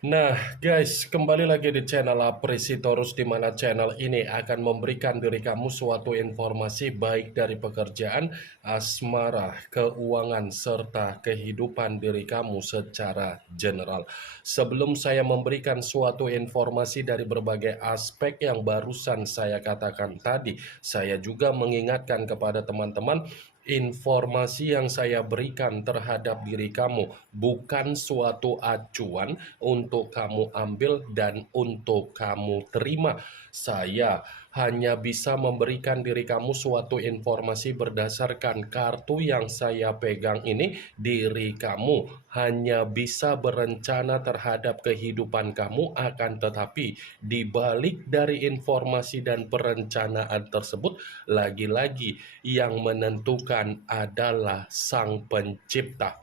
Nah, guys, kembali lagi di channel Apresitorus, di mana channel ini akan memberikan diri kamu suatu informasi baik dari pekerjaan, asmara, keuangan, serta kehidupan diri kamu secara general. Sebelum saya memberikan suatu informasi dari berbagai aspek yang barusan saya katakan tadi, saya juga mengingatkan kepada teman-teman, informasi yang saya berikan terhadap diri kamu bukan suatu acuan untuk kamu ambil dan untuk kamu terima. Saya hanya bisa memberikan diri kamu suatu informasi berdasarkan kartu yang saya pegang ini. Diri kamu hanya bisa berencana terhadap kehidupan kamu, akan tetapi di balik dari informasi dan perencanaan tersebut, lagi-lagi yang menentukan adalah Sang Pencipta.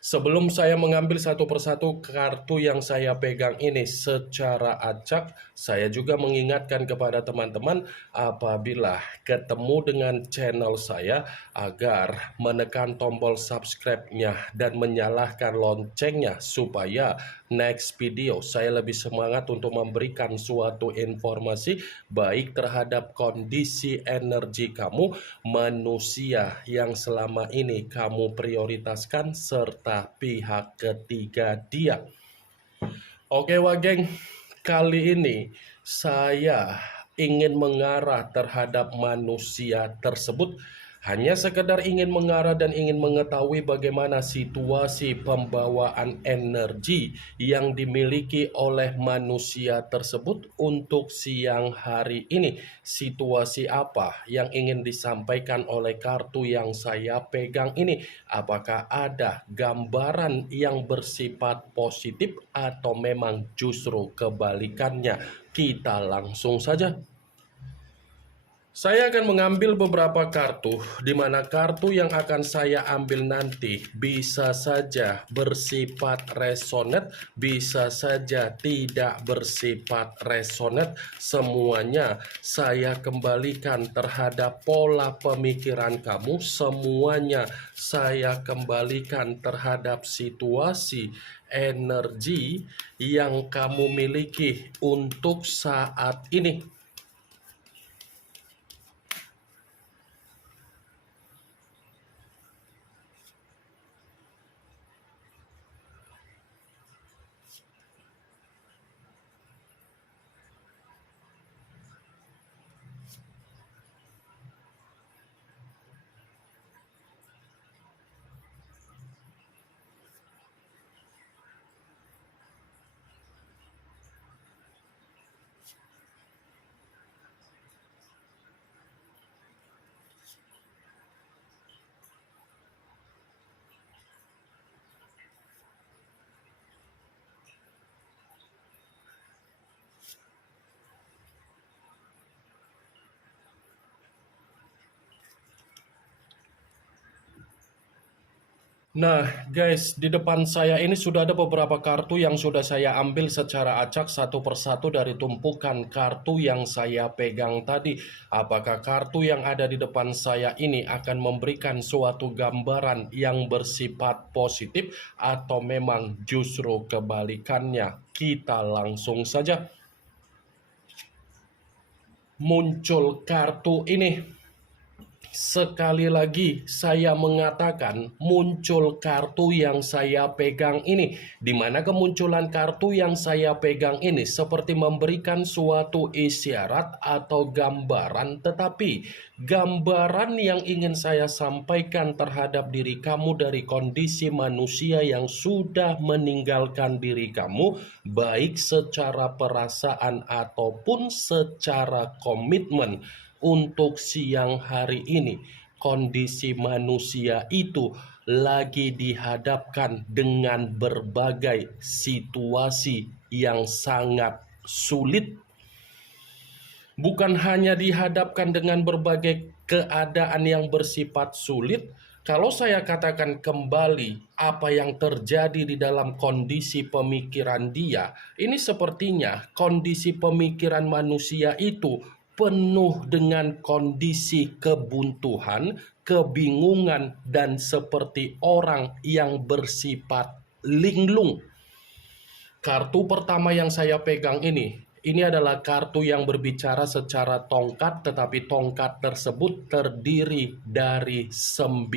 Sebelum saya mengambil satu persatu kartu yang saya pegang ini secara acak, saya juga mengingatkan kepada teman-teman apabila ketemu dengan channel saya agar menekan tombol subscribe-nya dan menyalakan loncengnya supaya next video saya lebih semangat untuk memberikan suatu informasi baik terhadap kondisi energi kamu, manusia yang selama ini kamu prioritaskan, serta pihak ketiga dia. Oke Wageng, kali ini saya ingin mengarah terhadap manusia tersebut. Hanya sekedar ingin mengarah dan ingin mengetahui bagaimana situasi pembawaan energi yang dimiliki oleh manusia tersebut untuk siang hari ini. Situasi apa yang ingin disampaikan oleh kartu yang saya pegang ini? Apakah ada gambaran yang bersifat positif atau memang justru kebalikannya? Kita langsung saja. Saya akan mengambil beberapa kartu, di mana kartu yang akan saya ambil nanti bisa saja bersifat resonate, bisa saja tidak bersifat resonate. Semuanya saya kembalikan terhadap pola pemikiran kamu, semuanya saya kembalikan terhadap situasi energi yang kamu miliki untuk saat ini. Nah, guys, di depan saya ini sudah ada beberapa kartu yang sudah saya ambil secara acak satu persatu dari tumpukan kartu yang saya pegang tadi. Apakah kartu yang ada di depan saya ini akan memberikan suatu gambaran yang bersifat positif atau memang justru kebalikannya? Kita langsung saja. Muncul kartu ini. Sekali lagi saya mengatakan muncul kartu yang saya pegang ini, di mana kemunculan kartu yang saya pegang ini seperti memberikan suatu isyarat atau gambaran, tetapi gambaran yang ingin saya sampaikan terhadap diri kamu dari kondisi manusia yang sudah meninggalkan diri kamu, baik secara perasaan ataupun secara komitmen. Untuk siang hari ini, kondisi manusia itu lagi dihadapkan dengan berbagai situasi yang sangat sulit. Bukan hanya dihadapkan dengan berbagai keadaan yang bersifat sulit. Kalau saya katakan kembali apa yang terjadi di dalam kondisi pemikiran dia, ini sepertinya kondisi pemikiran manusia itu penuh dengan kondisi kebuntuan, kebingungan, dan seperti orang yang bersifat linglung. Kartu pertama yang saya pegang ini adalah kartu yang berbicara secara tongkat, tetapi tongkat tersebut terdiri dari 9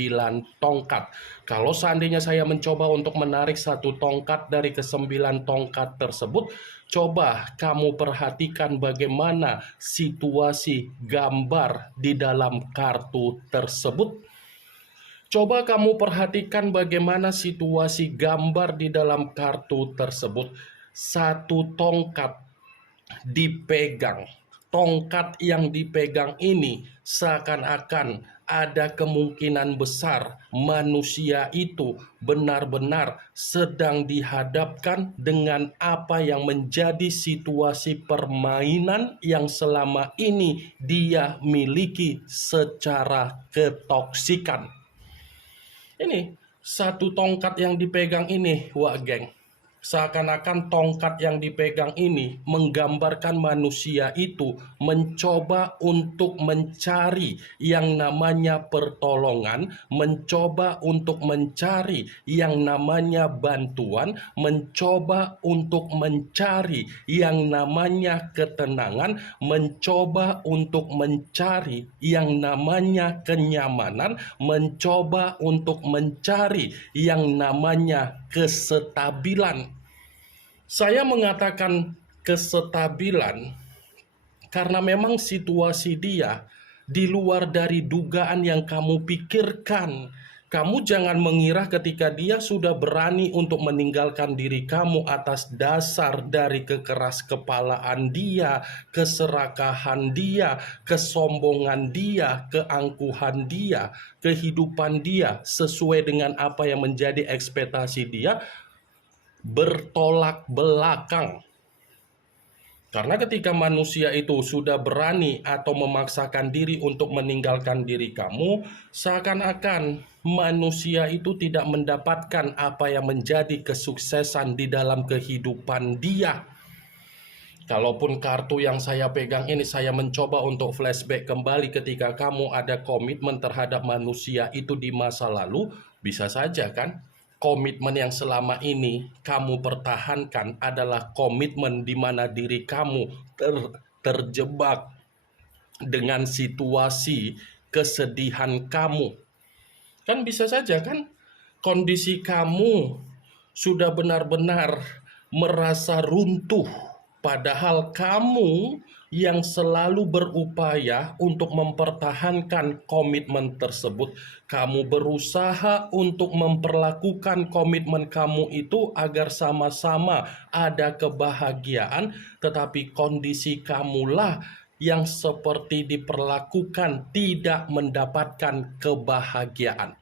tongkat. Kalau seandainya saya mencoba untuk menarik satu tongkat dari ke-9 tongkat tersebut, coba kamu perhatikan bagaimana situasi gambar di dalam kartu tersebut. Coba kamu perhatikan bagaimana situasi gambar di dalam kartu tersebut. Satu tongkat dipegang. Tongkat yang dipegang ini seakan-akan ada kemungkinan besar manusia itu benar-benar sedang dihadapkan dengan apa yang menjadi situasi permainan yang selama ini dia miliki secara ketoksikan. Ini satu tongkat yang dipegang ini, wah geng. Seakan-akan tongkat yang dipegang ini menggambarkan manusia itu mencoba untuk mencari yang namanya pertolongan, mencoba untuk mencari yang namanya bantuan, mencoba untuk mencari yang namanya ketenangan, mencoba untuk mencari yang namanya kenyamanan, mencoba untuk mencari yang namanya kestabilan. Saya mengatakan kestabilan karena memang situasi dia di luar dari dugaan yang kamu pikirkan. Kamu jangan mengira ketika dia sudah berani untuk meninggalkan diri kamu atas dasar dari kekeraskepalaan dia, keserakahan dia, kesombongan dia, keangkuhan dia, kehidupan dia sesuai dengan apa yang menjadi ekspektasi dia, bertolak belakang. Karena ketika manusia itu sudah berani atau memaksakan diri untuk meninggalkan diri kamu, seakan-akan manusia itu tidak mendapatkan apa yang menjadi kesuksesan di dalam kehidupan dia. Kalaupun kartu yang saya pegang ini saya mencoba untuk flashback kembali ketika kamu ada komitmen terhadap manusia itu di masa lalu, bisa saja kan? Komitmen yang selama ini kamu pertahankan adalah komitmen di mana diri kamu terjebak dengan situasi kesedihan kamu. Kan bisa saja kan kondisi kamu sudah benar-benar merasa runtuh, padahal kamu yang selalu berupaya untuk mempertahankan komitmen tersebut. Kamu berusaha untuk memperlakukan komitmen kamu itu agar sama-sama ada kebahagiaan, tetapi kondisi kamulah yang seperti diperlakukan tidak mendapatkan kebahagiaan.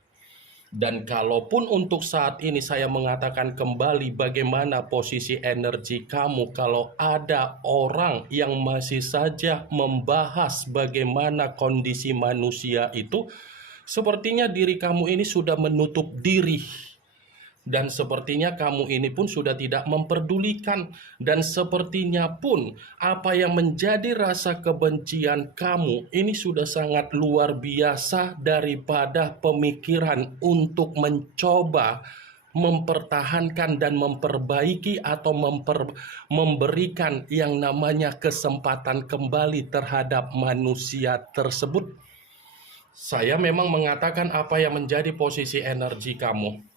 Dan kalaupun untuk saat ini saya mengatakan kembali bagaimana posisi energi kamu, kalau ada orang yang masih saja membahas bagaimana kondisi manusia itu, sepertinya diri kamu ini sudah menutup diri. Dan sepertinya kamu ini pun sudah tidak memperdulikan. Dan sepertinya pun apa yang menjadi rasa kebencian kamu ini sudah sangat luar biasa daripada pemikiran untuk mencoba mempertahankan dan memperbaiki atau memberikan yang namanya kesempatan kembali terhadap manusia tersebut. Saya memang mengatakan apa yang menjadi posisi energi kamu.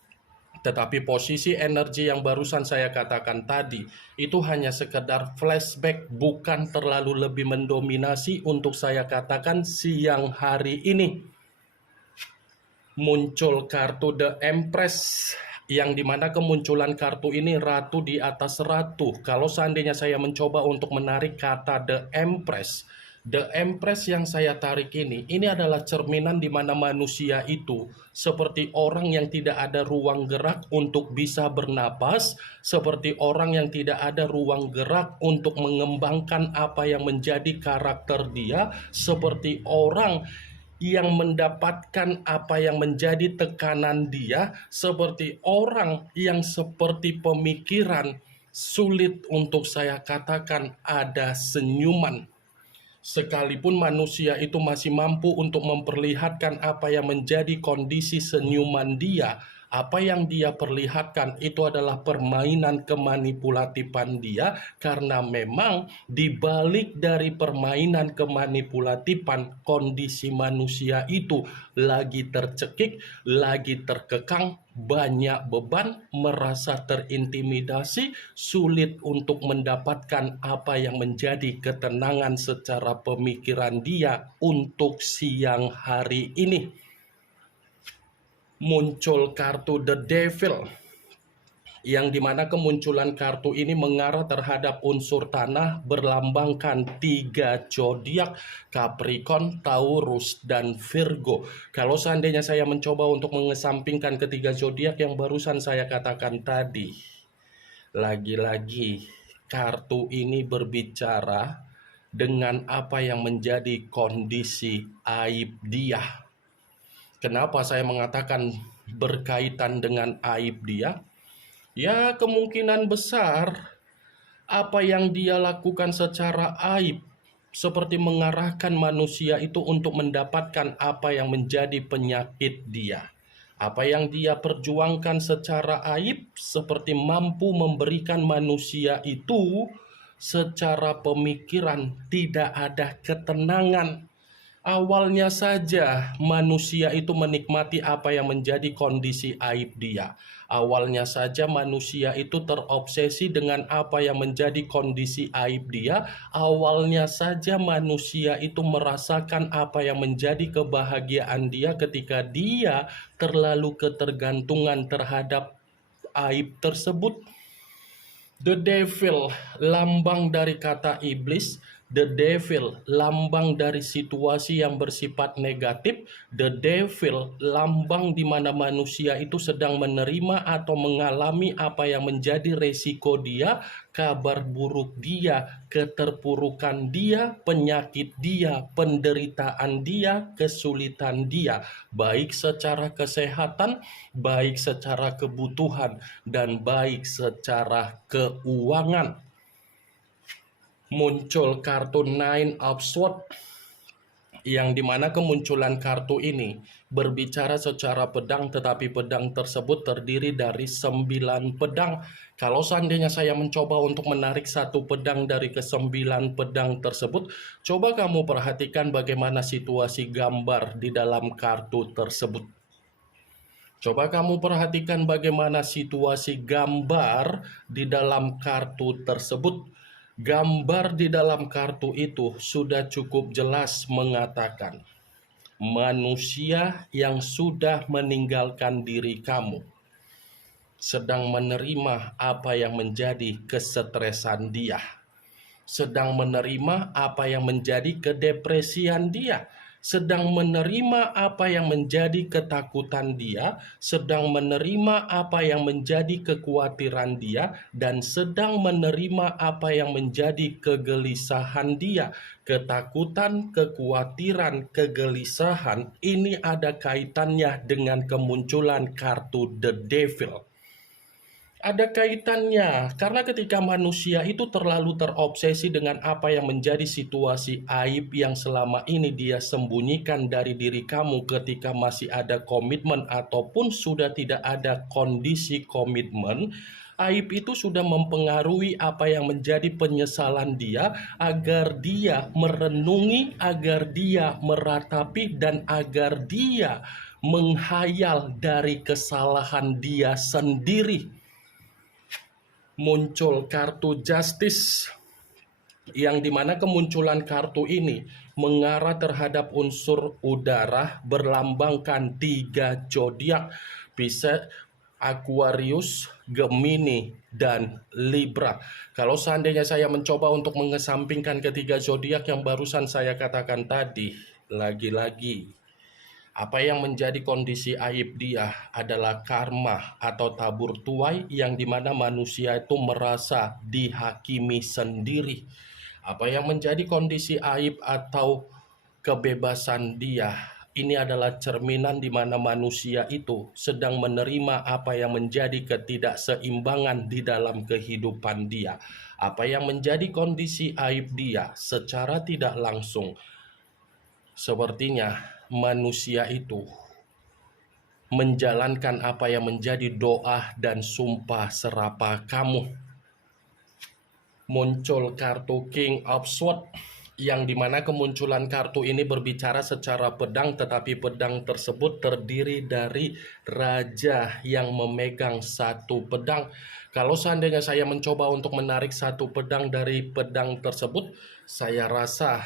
Tetapi posisi energi yang barusan saya katakan tadi, itu hanya sekedar flashback, bukan terlalu lebih mendominasi untuk saya katakan siang hari ini. Muncul kartu The Empress, yang dimana kemunculan kartu ini ratu di atas ratu. Kalau seandainya saya mencoba untuk menarik kata The Empress yang saya tarik ini adalah cerminan di mana manusia itu seperti orang yang tidak ada ruang gerak untuk bisa bernapas, seperti orang yang tidak ada ruang gerak untuk mengembangkan apa yang menjadi karakter dia, seperti orang yang mendapatkan apa yang menjadi tekanan dia, seperti orang yang seperti pemikiran sulit untuk saya katakan ada senyuman. Sekalipun manusia itu masih mampu untuk memperlihatkan apa yang menjadi kondisi senyuman dia, Apa yang dia perlihatkan itu adalah permainan kemanipulatifan dia, karena memang di balik dari permainan kemanipulatifan, kondisi manusia itu lagi tercekik, lagi terkekang, banyak beban, merasa terintimidasi, sulit untuk mendapatkan apa yang menjadi ketenangan secara pemikiran dia untuk siang hari ini. Muncul kartu The Devil, yang dimana kemunculan kartu ini mengarah terhadap unsur tanah, berlambangkan 3 zodiak, Capricorn, Taurus, dan Virgo. Kalau seandainya saya mencoba untuk mengesampingkan ketiga zodiak yang barusan saya katakan tadi, lagi-lagi kartu ini berbicara dengan apa yang menjadi kondisi aib dia. Kenapa saya mengatakan berkaitan dengan aib dia? Ya, kemungkinan besar apa yang dia lakukan secara aib seperti mengarahkan manusia itu untuk mendapatkan apa yang menjadi penyakit dia. Apa yang dia perjuangkan secara aib seperti mampu memberikan manusia itu secara pemikiran tidak ada ketenangan. Awalnya saja manusia itu menikmati apa yang menjadi kondisi aib dia. Awalnya saja manusia itu terobsesi dengan apa yang menjadi kondisi aib dia. Awalnya saja manusia itu merasakan apa yang menjadi kebahagiaan dia ketika dia terlalu ketergantungan terhadap aib tersebut. The Devil, lambang dari kata iblis. The Devil, lambang dari situasi yang bersifat negatif. The Devil, lambang di mana manusia itu sedang menerima atau mengalami apa yang menjadi resiko dia, kabar buruk dia, keterpurukan dia, penyakit dia, penderitaan dia, kesulitan dia, baik secara kesehatan, baik secara kebutuhan, dan baik secara keuangan. Muncul kartu Nine of Swords, yang dimana kemunculan kartu ini berbicara secara pedang, tetapi pedang tersebut terdiri dari 9 pedang. Kalau seandainya saya mencoba untuk menarik satu pedang dari ke-9 pedang tersebut, coba kamu perhatikan bagaimana situasi gambar di dalam kartu tersebut. Coba kamu perhatikan bagaimana situasi gambar di dalam kartu tersebut. Gambar di dalam kartu itu sudah cukup jelas mengatakan manusia yang sudah meninggalkan diri kamu sedang menerima apa yang menjadi kesetresan dia, sedang menerima apa yang menjadi kedepresian dia, sedang menerima apa yang menjadi ketakutan dia, sedang menerima apa yang menjadi kekhawatiran dia, dan sedang menerima apa yang menjadi kegelisahan dia. Ketakutan, kekhawatiran, kegelisahan ini ada kaitannya dengan kemunculan kartu The Devil. Ada kaitannya, karena ketika manusia itu terlalu terobsesi dengan apa yang menjadi situasi aib yang selama ini dia sembunyikan dari diri kamu ketika masih ada komitmen ataupun sudah tidak ada kondisi komitmen, aib itu sudah mempengaruhi apa yang menjadi penyesalan dia, agar dia merenungi, agar dia meratapi, dan agar dia menghayal dari kesalahan dia sendiri. Muncul kartu Justice, yang dimana kemunculan kartu ini mengarah terhadap unsur udara, berlambangkan 3 zodiak, Pisces, Aquarius, Gemini, dan Libra. Kalau seandainya saya mencoba untuk mengesampingkan ketiga zodiak yang barusan saya katakan tadi, lagi-lagi apa yang menjadi kondisi aib dia adalah karma atau tabur tuai, yang dimana manusia itu merasa dihakimi sendiri. Apa yang menjadi kondisi aib atau kebebasan dia, ini adalah cerminan di mana manusia itu sedang menerima apa yang menjadi ketidakseimbangan di dalam kehidupan dia. Apa yang menjadi kondisi aib dia secara tidak langsung, sepertinya manusia itu menjalankan apa yang menjadi doa dan sumpah serapah kamu. Muncul kartu King of Swords, yang dimana kemunculan kartu ini berbicara secara pedang, tetapi pedang tersebut terdiri dari raja yang memegang satu pedang. Kalau seandainya saya mencoba untuk menarik satu pedang dari pedang tersebut, saya rasa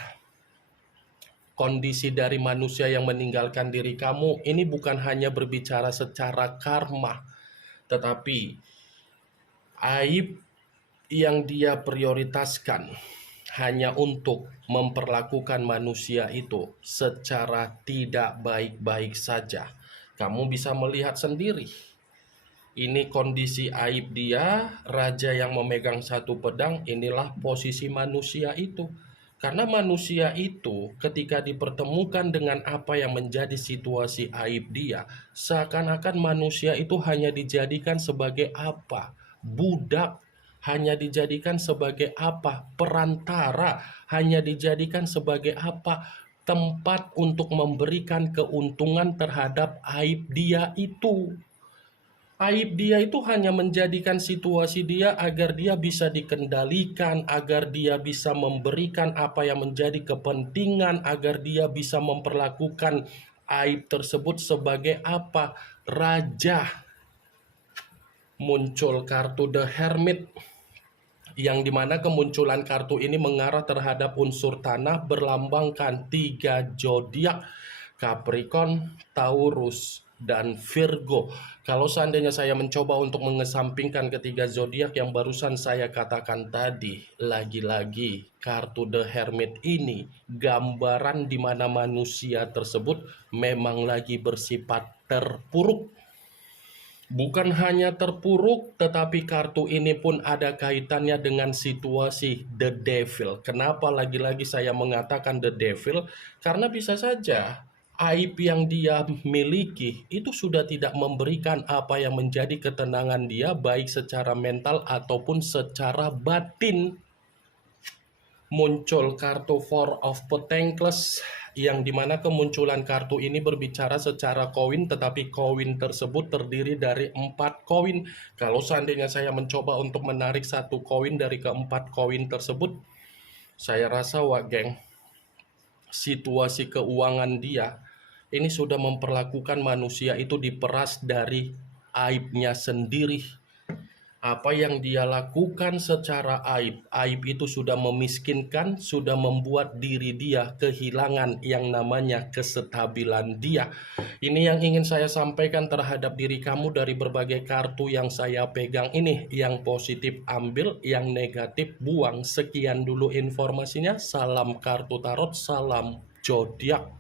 kondisi dari manusia yang meninggalkan diri kamu ini bukan hanya berbicara secara karma, tetapi aib yang dia prioritaskan hanya untuk memperlakukan manusia itu secara tidak baik-baik saja. Kamu bisa melihat sendiri. Ini kondisi aib dia, raja yang memegang satu pedang, inilah posisi manusia itu. Karena manusia itu ketika dipertemukan dengan apa yang menjadi situasi aib dia, seakan-akan manusia itu hanya dijadikan sebagai apa? Budak. Hanya dijadikan sebagai apa? Perantara. Hanya dijadikan sebagai apa? Tempat untuk memberikan keuntungan terhadap aib dia itu. Aib dia itu hanya menjadikan situasi dia agar dia bisa dikendalikan, agar dia bisa memberikan apa yang menjadi kepentingan, agar dia bisa memperlakukan aib tersebut sebagai apa? Raja. Muncul kartu The Hermit, yang dimana kemunculan kartu ini mengarah terhadap unsur tanah, berlambangkan 3 zodiak: Capricorn, Taurus, dan Virgo. Kalau seandainya saya mencoba untuk mengesampingkan ketiga zodiak yang barusan saya katakan tadi, lagi-lagi kartu The Hermit ini gambaran di mana manusia tersebut memang lagi bersifat terpuruk. Bukan hanya terpuruk, tetapi kartu ini pun ada kaitannya dengan situasi The Devil. Kenapa lagi-lagi saya mengatakan The Devil? Karena bisa saja aib yang dia miliki itu sudah tidak memberikan apa yang menjadi ketenangan dia, baik secara mental ataupun secara batin. Muncul kartu Four of Pentacles, yang dimana kemunculan kartu ini berbicara secara koin, tetapi koin tersebut terdiri dari 4 koin. Kalau seandainya saya mencoba untuk menarik satu koin dari keempat koin tersebut, saya rasa wah geng, situasi keuangan dia ini sudah memperlakukan manusia itu diperas dari aibnya sendiri. Apa yang dia lakukan secara aib, aib itu sudah memiskinkan, sudah membuat diri dia kehilangan yang namanya kestabilan dia. Ini yang ingin saya sampaikan terhadap diri kamu dari berbagai kartu yang saya pegang ini. Yang positif ambil, yang negatif buang. Sekian dulu informasinya. Salam kartu tarot, salam zodiak.